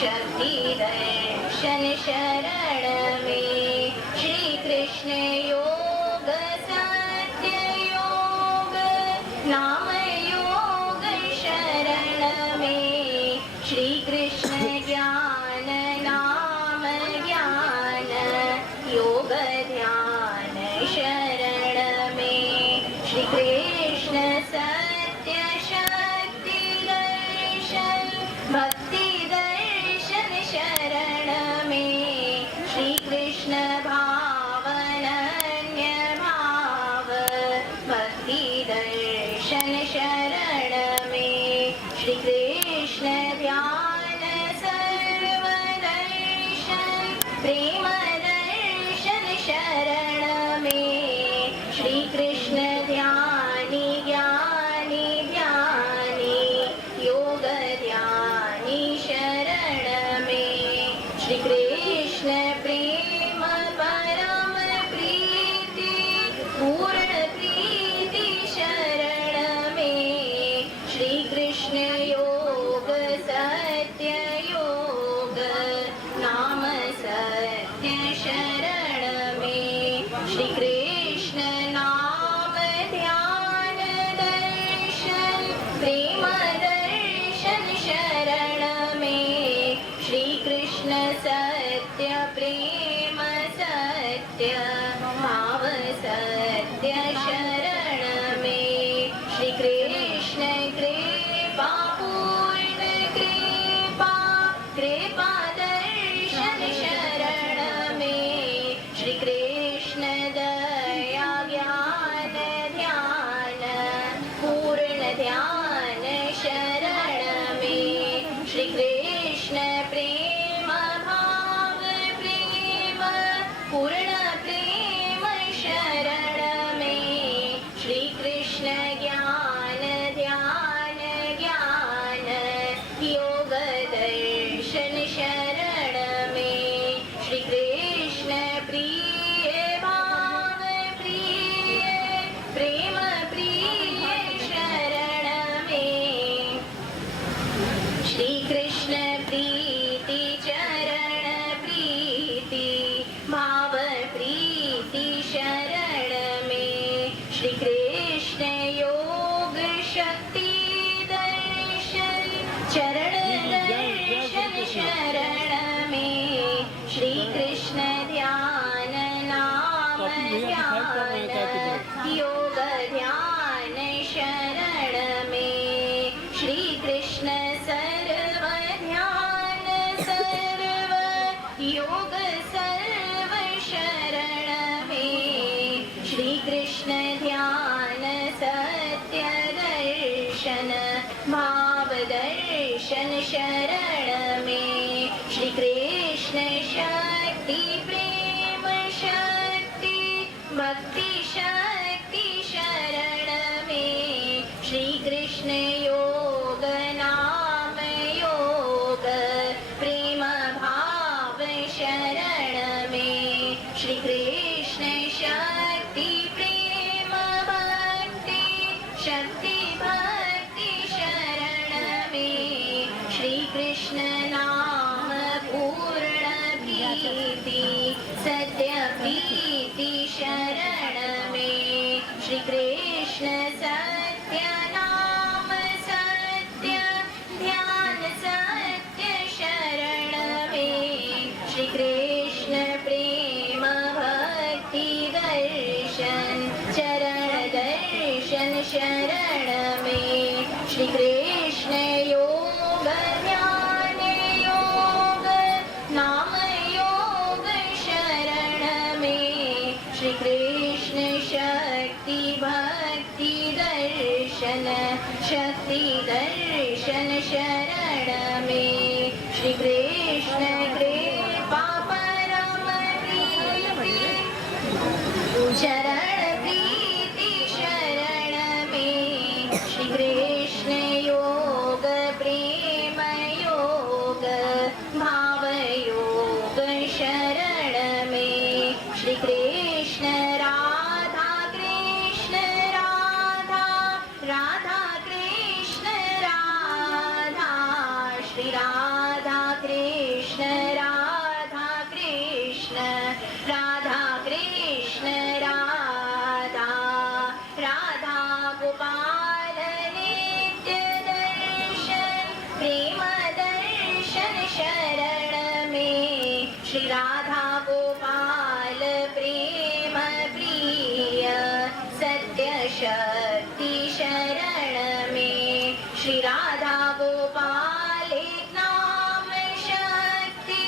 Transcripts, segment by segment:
शक्ति दर्शन शरण में श्री कृष्ण योग सत्य योग नाम योग शरण में श्री कृष्ण ज्ञान नाम ज्ञान योग ध्यान शरण में श्री कृष्ण सत्य शक्ति दर्शन भक्ति दर्शन शरण में श्री कृष्ण भावनन्य भाव भक्ति दर्शन शरण में श्री कृष्ण ध्यान सर्व दर्शन प्रेम दर्शन शरण में श्री कृष्ण ध्यानी ज्ञानी ध्यानी योग ध्यानी शरण में श्री कृष्ण प्रेम परम प्रीति पूर्ण प्रीति शरण में श्री कृष्ण योग सत्य योग नाम सत्य शरण में श्री कृष्ण नाम ध्यान दर्शन प्रेम दर्शन शरण में श्री कृष्ण सत्य प्रेम सत्य भाव सत्य शरण में श्री कृष्ण कृपा पूर्ण कृपा कृपा दर्शन शरण में श्री कृष्ण दया ज्ञान ध्यान पूर्ण ध्यान शरण में श्री कृष्ण प्रेम भाव प्रेम पूर्ण प्रेम शरण में श्री कृष्ण ज्ञान ध्यान ज्ञान योग दर्शन शरण में श्री कृष्ण प्रिय भाव प्रिय प्रेम प्रिय शरण में श्री कृष्ण प्रीति चरण प्रीति भाव प्रीति शरण में श्री कृष्ण योग शक्ति दर्शन चरण दर्शन शरण में श्री कृष्ण ध्यान नाम ध्यान योग ध्यान शरण में श्री कृष्ण सर्व ध्यान सर्व योग सर्व शरण में श्री कृष्ण ध्यान सत्य दर्शन भाव दर्शन शरण में श्री कृष्ण शक्ति प्रेम शक्ति भक्ति शक्ति शरण में श्री कृष्ण योग नाम योग प्रेम भाव शरण में श्री कृष्ण शक्ति प्रेम भक्ति शक्ति भक्ति शरण में श्री कृष्ण नाम पूर्ण प्रीति सत्य प्रीति शरण में श्री कृष्ण सत्य नाम सत्य ध्यान सत्य शरण में श्री कृष्ण प्रेम भक्ति दर्शन चरण दर्शन शरण में श्री कृष्ण योग ध्यान योग नाम योग शरण में श्री कृष्ण शक्ति भक्ति दर्शन शक्ति दर्शन शरण में श्री कृष्ण कृपा परम प्रीति चरण प्रीति शरण में श्री कृष्ण योग प्रेम योग भाव योग शरण में श्री कृष्ण राधा कृष्ण राधा राधा कृष्ण राधा श्री राधा कृष्ण श्री राधा गोपाल प्रेम प्रिय सत्य शक्ति शरण में श्री राधा गोपाल एक नाम शक्ति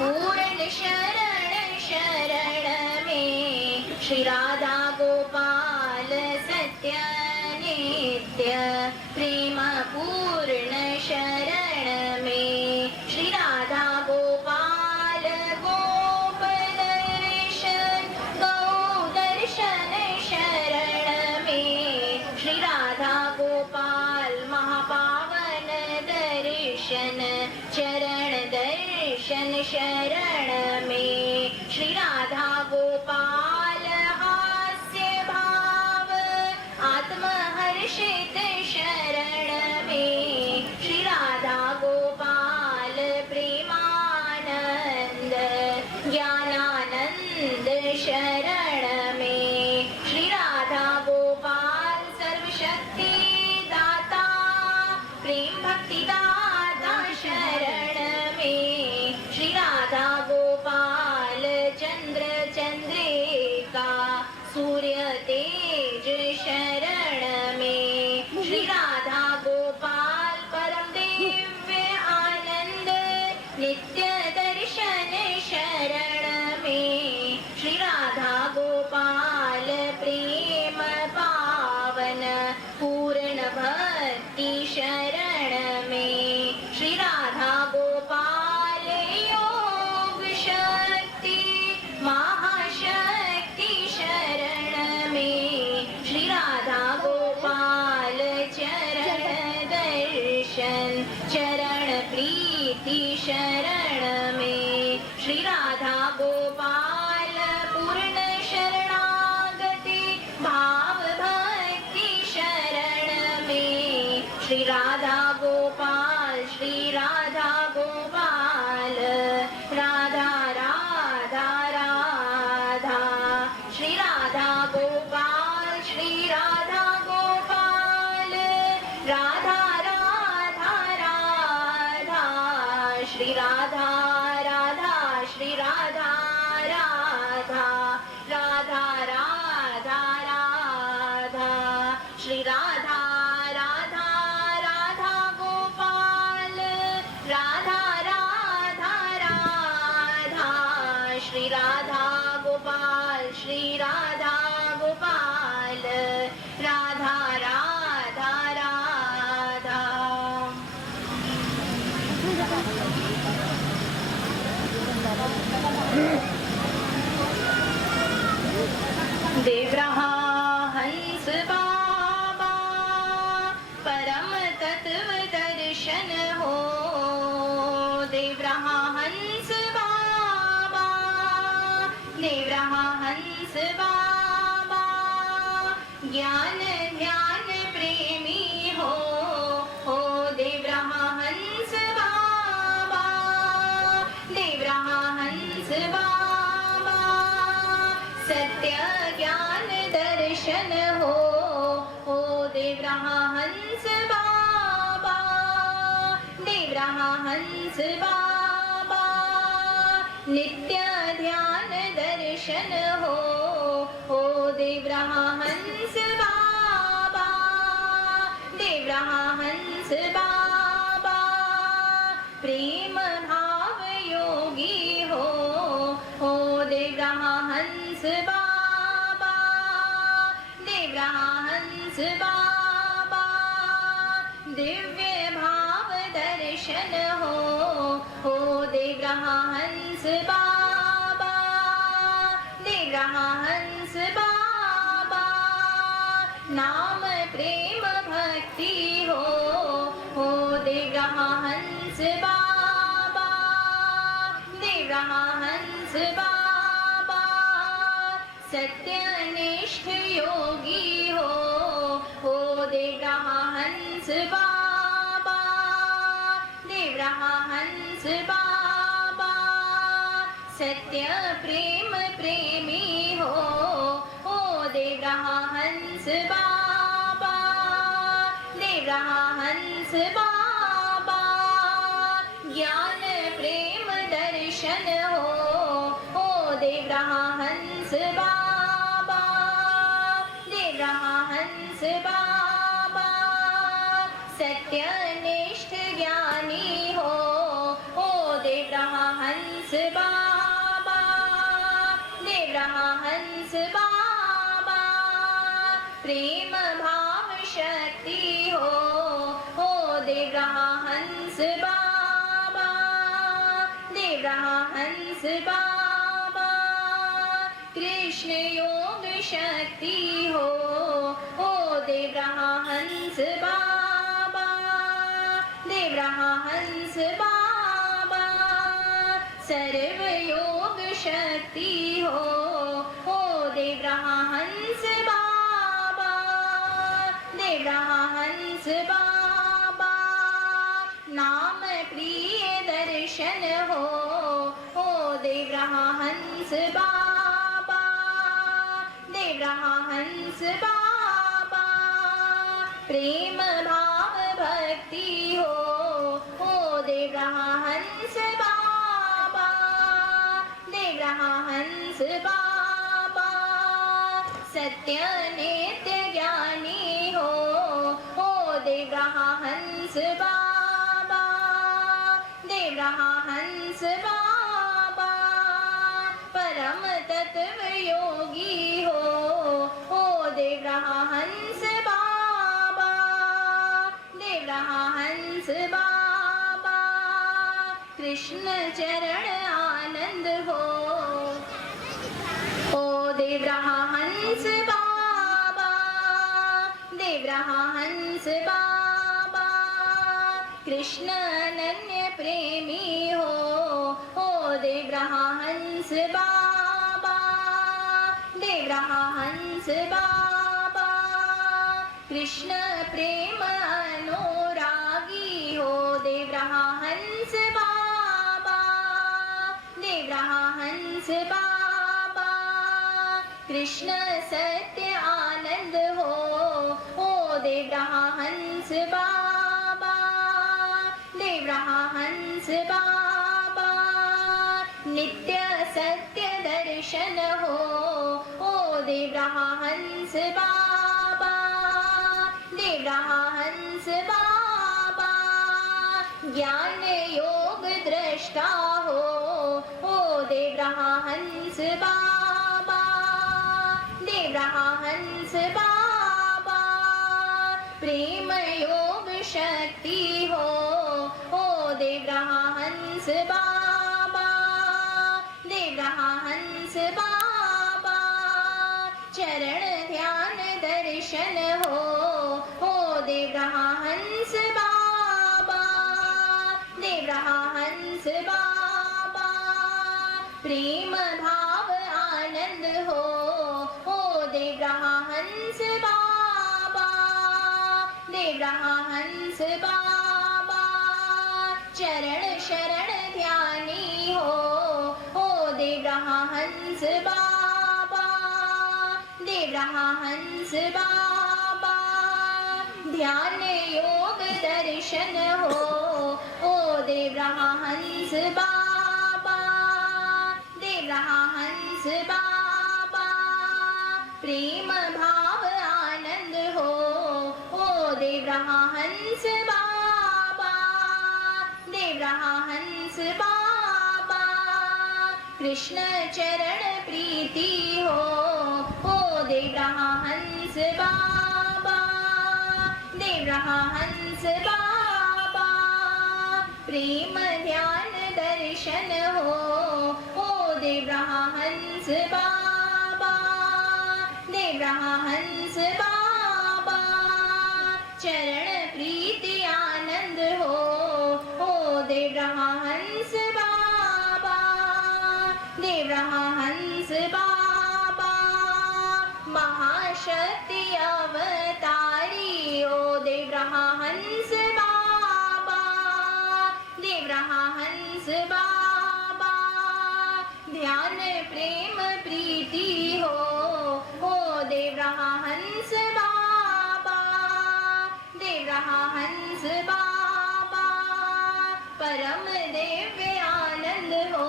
पूर्ण शरण शरण में श्री राधा गोपाल सत्य नित्य प्रेम पूर्ण शरण में श्री राधा गोपाल गोप दर्शन गौ दर्शन शरण में श्री राधा गोपाल महापावन दर्शन चरण दर्शन शरण में श्री राधा गोपाल हास्य भाव आत्महर्षित शरण में श्री राधा गोपाल प्रेमानंद ज्ञानानंद शरण में श्री राधा गोपाल सर्वशक्ति दाता प्रेम भक्ति दाता शरण में श्री राधा गोपाल चंद्र चंद्रिका सूर्य तेज शरण में श्री राधा गोपाल परम दिव्य आनंद नित्य दर्शन शरण में श्री राधा गोपाल प्रेम पावन पूर्ण भक्ति शरण में श्री राधा गोपाल योग शक्ति महाशक्ति शरण में श्री राधा गोपाल चरण दर्शन चरण प्रीति शरण में श्री राधा गोपाल पूर्ण शरणागति भाव भक्ति शरण में श्री राधा गोपाल श्री राधा गोपाल राधा राधा राधा श्री राधा गोपाल श्री राधा गोपाल राधा राधा राधा श्री राधा राधा श्री राधा राधा राधा राधा राधा श्री राधा राधा राधा गोपाल राधा राधा राधा श्री राधा गोपाल श्री राधा गोपाल राधा राधा राधा देव रहा हंस बाबा परम तत्व दर्शन हो देव रहा हंस बाबा देव रहा हंस बाबा ज्ञान ध्यान प्रेमी हो देव रहा हंस बाबा देव रहा हंस बाबा सत्य ज्ञान दर्शन हो देव रहा हंस बाबा देव रहा हंस बाबा नित्य ध्यान दर्शन हो देव रहा हंस बाबा देव रहा हंस बाबा प्रेम भाव योगी हो देव रहा हंस बाबा देव रहा हंस बाबा दिव्य भाव दर्शन हो देव रहा हंस बाबा देव रहा हंस बाबा नाम प्रेम भक्ति हो देव रहा हंस बाबा देव रहा हंस बाबा सत्यनिष्ठ योगी हो देव रहा हंस बाबा देव रहा हंस बाबा सत्य प्रेम प्रेमी हो देव रहा हंस बाबा देव रहा हंस बाबा ज्ञान प्रेम दर्शन हो देव रहा हंस बाबा, देव रहा हंस बाबा। सत्यनिष्ठ ज्ञानी हो, ओ देव रहा हंस बाबा, देव रहा हंस बाबा। प्रेम भाव शक्ति हो, ओ देव रहा हंस बाबा, देव रहा हंस बाबा। कृष्ण योग शक्ति हो, ओ देव रहा हंस बाबा, देव रहा हंस बाबा। सर्व योग शक्ति हो, ओ देव रहा हंस बाबा, देव रहा हंस बाबा। नाम प्रिय दर्शन हो, ओ देव रहा हंस बाबा, देव रहा हंस बाबा। प्रेम भाव भक्ति हो, ओ देव रहा हंस बाबा, देव रहा हंस बाबा। सत्य नित्य ज्ञानी हो, ओ देव रहा हंस बाबा, देव रहा हंस बाबा। परम तत्व योगी हो, ओ देव रहा हंस बाबा, देव रहा हंस बाबा। कृष्ण चरण आनंद हो, ओ देव रहा हंस बाबा, देव रहा हंस बाबा। कृष्ण अनन्य प्रेमी हो, ओ देव रहा हंस बाबा, देव रहा हंस बाबा। कृष्ण प्रेम अनुरागी हो, देव रहा हंस बाबा, देव रहा हंस बाबा। कृष्ण सत्य आनंद हो, ओ देव रहा हंस बाबा, देव रहा हंस बाबा। नित्य सत्य दर्शन हो, ओ देव रहा हंस बाबा, देव रहा हंस बाबा। ज्ञान योग दृष्टा हो, ओ देव रहा हंस बाबा, देव रहा हंस बाबा। प्रेम योग शक्ति हो, ओ देव रहा हंस बाबा, देव रहा हंस बाबा। चरण ध्यान दर्शन हो, ओ देव रहा हंस बाबा, देव रहा हंस बाबा। प्रेम भाव आनंद हो, ओ देव रहा हंस बाबा, देव रहा हंस बाबा। चरण शरण ध्यानी हो, ओ देव रहा हंस बाबा, देव रहा हंस बाबा। ध्यान योग दर्शन हो, ओ देव रहा हंस बाबा, देव रहा हंस बाबा। प्रेम भाव आनंद हो, ओ देव रहा हंस बाबा, देव रहा हंस बाबा। कृष्ण चरण प्रीति हो, ओ देव रहा हंस बाबा, देव रहा हंस बाबा। प्रेम ध्यान दर्शन हो, ओ देव रहा हंस बाबा, देव रहा हंस बाबा। चरण प्रीति आनंद हो, ओ देव रहा हंस बाबा, देव रहा हंस बाबा। महाशक्ति अवतारी, ओ देव रहा हंस बाबा, देव रहा हंस बाबा। ध्यान प्रेम प्रीति हो, ओ देव रहा हंस बाबा, देव रहा हंस बाबा। परम दिव्य आनंद हो,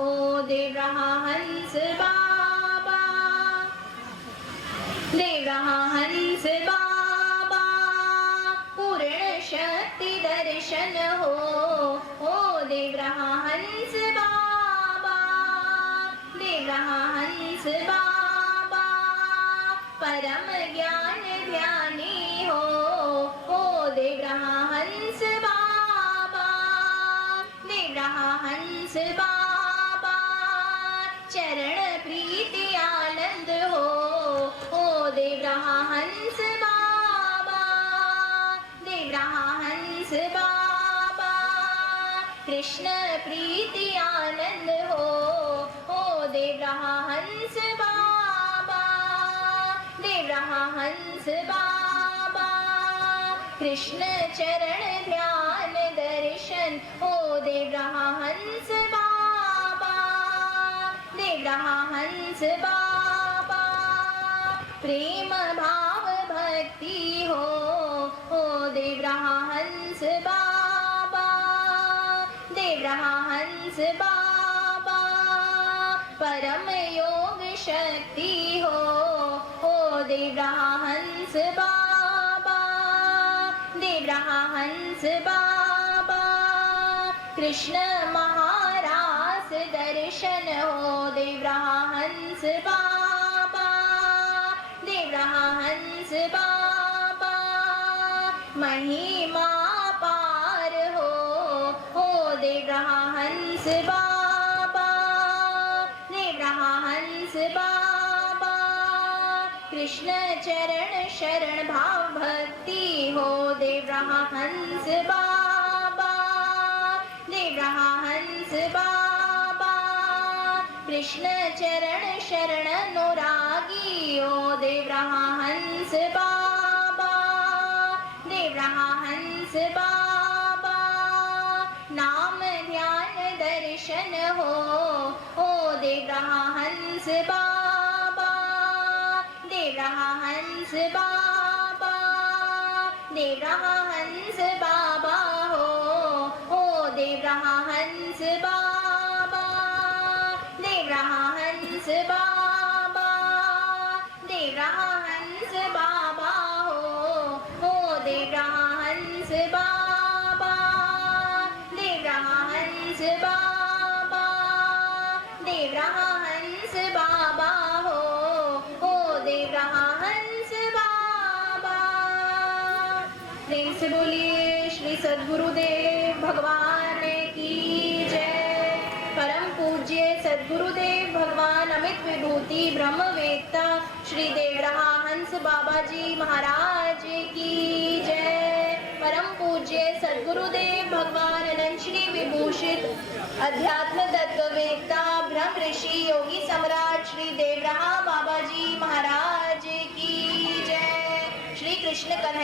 ओ देव रहा हंस बाबा, देव रहा हंस बाबा, पूर्ण शक्ति दर्शन हो देव रहा हंस बाबा, देव रहा हंस बाबा, परम ज्ञान ध्यानी हो देव रहा हंस बाबा, देव रहा हंस बाबा, चरण प्रीति आनंद हो देव रहा हंस बाबा, देव रहा हंस बाबा, कृष्ण प्रीति आनंद हो देव रहा हंस बाबा, देव रहा हंस बाबा, कृष्ण चरण ध्यान दर्शन हो देव रहा हंस बाबा, देव रहा हंस बाबा, प्रेम भाव भक्ति हो देव रहा हंस बाबा, देव रहा हंस बाबा, परम योग शक्ति हो देव रहा हंस बाबा, देव रहा हंस बाबा, कृष्ण महारास दर्शन हो देव रहा हंस बाबा, देव रहा हंस बाबा, महिमा पार हो देव रहा हंस बाबा, देव रहा हंस बाबा, कृष्ण चरण शरण भाव भक्ति हो देव रहा हंस बाबा, देव रहा हंस बाबा, कृष्ण चरण शरण अनुरागी हो देव रहा हंस बाबा, देव रहा हंस बाबा, नाम ध्यान दर्शन हो देव रहा हंस बाबा, देव रहा हंस बाबा, देव रहा हंस बाबा हो देव रहा हंस बाबा, देव रहा हंस बाबा, देव रहा हंस बाबा हो देव रहा हंस बाबा, देव रहा हंस बाबा, देव रहा हंस बाबा हो देव रहा हंस बाबा। प्रेम से बोलिए श्री सद्गुरुदेव भगवान की जय। परम पूज्य सद्गुरुदेव भगवान अमित विभूति ब्रह्मवेत्ता श्री देव रहा हंस बाबा जी महाराज की जय। परम पूज्य सद्गुरुदेव भगवान अनंत श्री विभूषित अध्यात्म तत्ववेत्ता ब्रह्म ऋषि योगी सम्राट श्री देव रहा बाबा जी महाराज की जय। श्री कृष्ण कन्हैया